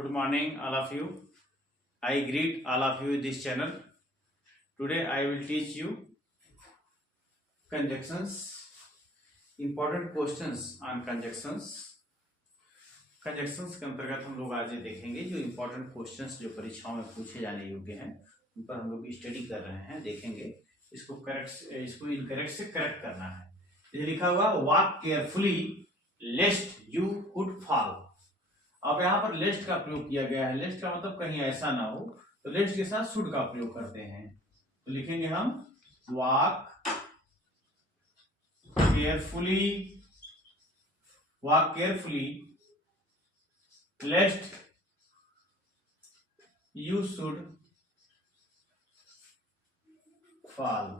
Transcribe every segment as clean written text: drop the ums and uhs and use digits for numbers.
Good morning, all of you. I greet all of you in this channel. Today I will teach you conjunctions, important questions on conjunctions. Conjunctions के अंतर्गत हम लोग आज देखेंगे जो important questions जो परीक्षाओं में पूछे जाने योग्य हैं उन पर हम लोग स्टडी कर रहे हैं, देखेंगे। इसको इनकरेक्ट से करेक्ट करना है। ये लिखा हुआ walk carefully lest you could fall. अब यहाँ पर लेस्ट का प्रयोग किया गया है। लेस्ट का मतलब कहीं ऐसा ना हो, तो लेस्ट के साथ शुड का प्रयोग करते हैं। तो लिखेंगे हम walk carefully lest you should fall.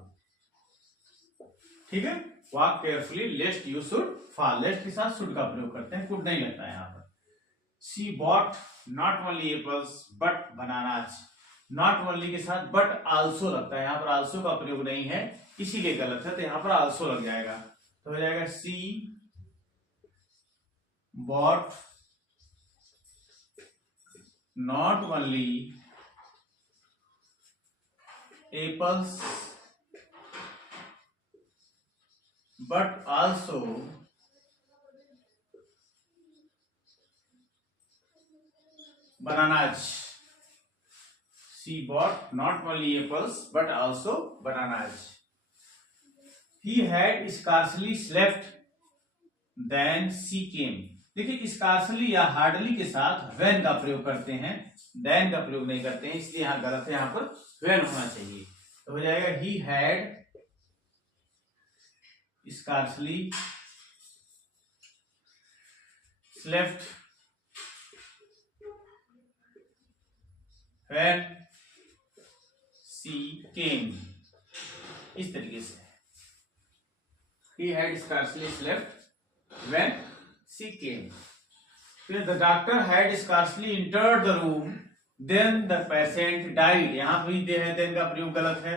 ठीक है, walk carefully lest you should fall. Lest के साथ शुड का प्रयोग करते हैं, कुड नहीं लगता है यहाँ पर। She bought not only apples but bananas। not only के साथ but also लगता है, यहाँ पर also का प्रयोग नहीं है इसीलिए गलत है, तो यहाँ पर also लग जाएगा। तो हो जाएगा she bought not only apples but also bananas। She bought not only apples but also bananas। He had scarcely slept then she came। देखिए scarcely या hardly के साथ when का प्रयोग करते हैं, then का प्रयोग नहीं करते हैं, इसलिए यहाँ गलत है। यहाँ पर when होना चाहिए। तो हो जाएगा he had scarcely slept when she came। इस तरीके से he had scarcely slept when she came। फिर the doctor had scarcely entered the room then the patient died। यहाँ भी दे है then का प्रयोग गलत है।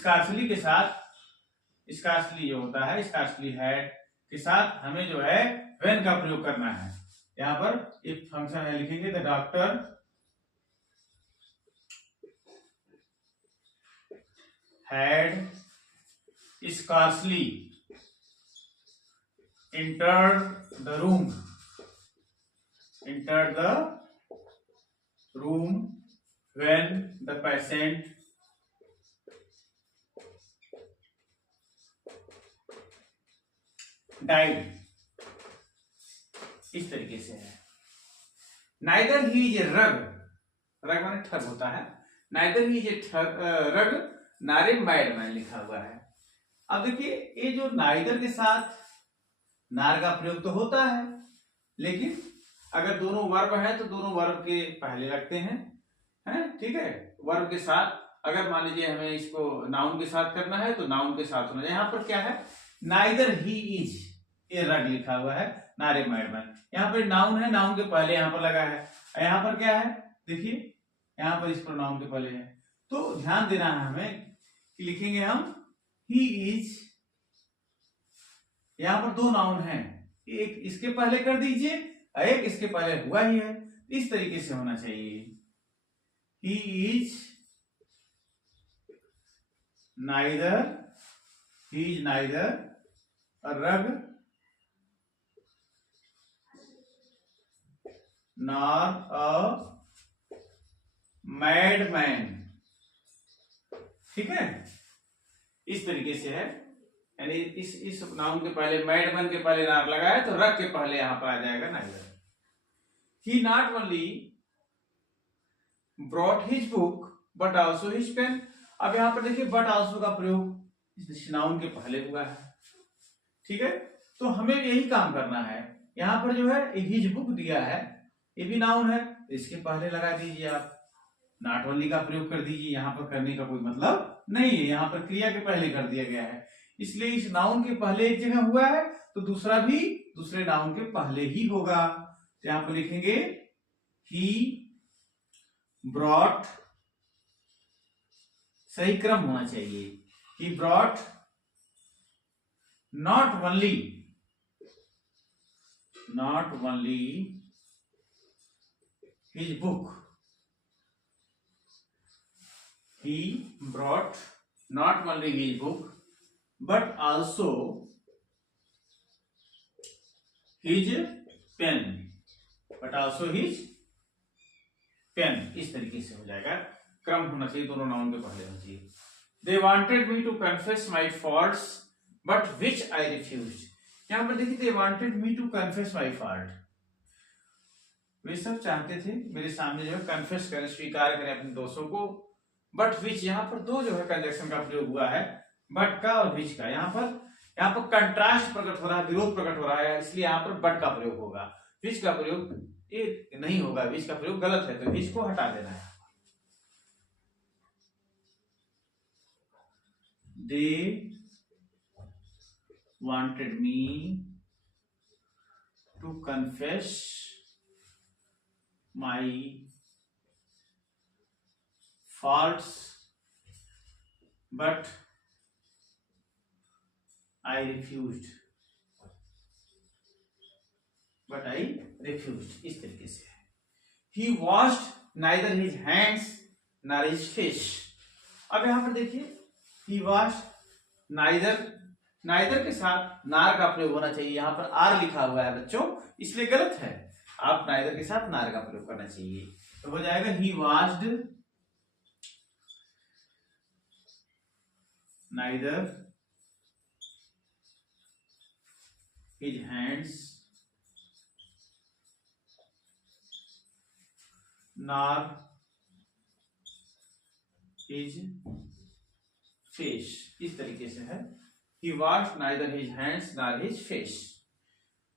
scarcely के साथ scarcely जो होता है scarcely had के साथ हमें जो है when का प्रयोग करना है। यहाँ पर एक फंक्शन है, लिखेंगे the doctor had scarcely entered the room when the patient died। इस तरीके से है। neither he is a rug माने ठग होता है। neither he is a rug नारे मैडमैन लिखा हुआ है। अब देखिए ये जो नाइदर के साथ नार का प्रयोग तो होता है, लेकिन अगर दोनों वर्ब है तो दोनों वर्ब के पहले लगते हैं, ठीक है। वर्ब के साथ अगर मान लीजिए हमें इसको नाउन के साथ करना है तो नाउन के साथ होना है। यहाँ पर क्या है, नाइदर ही इज ये रग लिखा हुआ है, नारे मैडमैन। यहाँ पर नाउन है, नाउन के पहले यहाँ पर लगा है। यहाँ पर क्या है, देखिए यहाँ पर इस पर नाउन के पहले है, तो ध्यान देना है हमें कि लिखेंगे हम ही इज। यहां पर दो नाउन हैं, एक इसके पहले कर दीजिए, एक इसके पहले हुआ ही है, इस तरीके से होना चाहिए। He is neither a rug nor a madman। ठीक है, इस तरीके से है, यानी इस नाउन के पहले मैडमैन के पहले नार लगा है तो रग के पहले यहां पर आ जाएगा neither. He not only brought his book but also his pen. अब यहां पर देखिए बट आल्सो का प्रयोग इस नाउन के पहले हुआ है, ठीक है। तो हमें यही काम करना है। यहां पर जो है हिज बुक दिया है, ये भी नाउन है, इसके पहले लगा दीजिए आप, नॉट ओनली का प्रयोग कर दीजिए। यहाँ पर करने का कोई मतलब नहीं है, यहाँ पर क्रिया के पहले कर दिया गया है, इसलिए इस नाउन के पहले एक जगह हुआ है तो दूसरा भी दूसरे नाउन के पहले ही होगा। तो यहाँ पर लिखेंगे ही ब्रॉट, सही क्रम होना चाहिए। He brought not only his book. He brought not only his book but also his pen. But also his pen. इस तरीके से हो जाएगा, क्रम होना चाहिए, दोनों नाउन के पहले होना चाहिए. They wanted me to confess my faults but which I refused. यहाँ पर देखिए, they wanted me to confess my fault. वे सब चाहते थे मेरे सामने जो है कन्फेस करें, स्वीकार करें अपने दोषों को. बट विच, यहाँ पर दो जो है कंजक्शन का प्रयोग हुआ है, बट का और विच का. यहाँ पर कंट्रास्ट प्रकट हो रहा है, विरोध प्रकट हो रहा है, इसलिए यहाँ पर बट का प्रयोग होगा. विच का प्रयोग ये नहीं होगा, विच का प्रयोग गलत है, तो विच को हटा देना है. They wanted me to confess my faults but I refused. इस तरीके से. He washed neither his hands nor his face. अब यहां पर देखिए, he washed neither के साथ नार का प्रयोग होना चाहिए. यहां पर आर लिखा हुआ है बच्चों, इसलिए गलत है. आप नाइदर के साथ नार का प्रयोग करना चाहिए. तो हो जाएगा he washed neither his hands nor his face. इस तरीके से है. He washed neither his hands nor his face.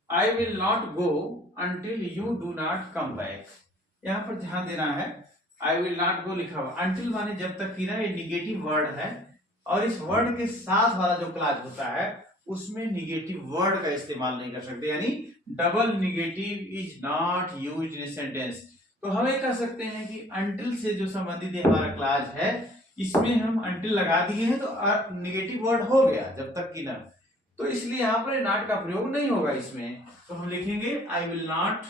I will not go until you do not come back. यहाँ पर ध्यान देना है, I will not go लिखा हुआ. until माने जब तक की ना, ये निगेटिव वर्ड है, और इस वर्ड के साथ वाला जो क्लॉज होता है उसमें निगेटिव वर्ड का इस्तेमाल नहीं कर सकते. यानी double negative is not used in sentence. तो हम ये कह सकते हैं कि until से जो संबंधित हमारा क्लॉज है, इसमें हम until लगा दिए हैं तो निगेटिव वर्ड हो गया जब तक की ना. तो इसलिए यहां पर नॉट का प्रयोग नहीं होगा इसमें. तो हम लिखेंगे I will not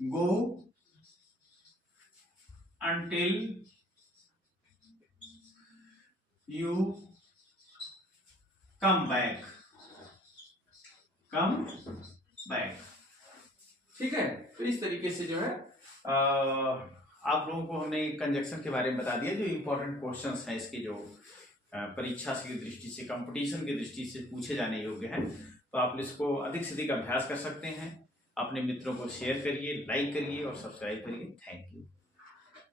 go until you come back. ठीक है. तो इस तरीके से जो है आप लोगों को हमने कंजक्शन के बारे में बता दिया, जो इंपॉर्टेंट क्वेश्चंस हैं इसके, जो परीक्षा की दृष्टि से, कंपटीशन की दृष्टि से पूछे जाने योग्य हैं. तो आप इसको अधिक से अधिक अभ्यास कर सकते हैं. अपने मित्रों को शेयर करिए, लाइक करिए और सब्सक्राइब करिए. Thank you.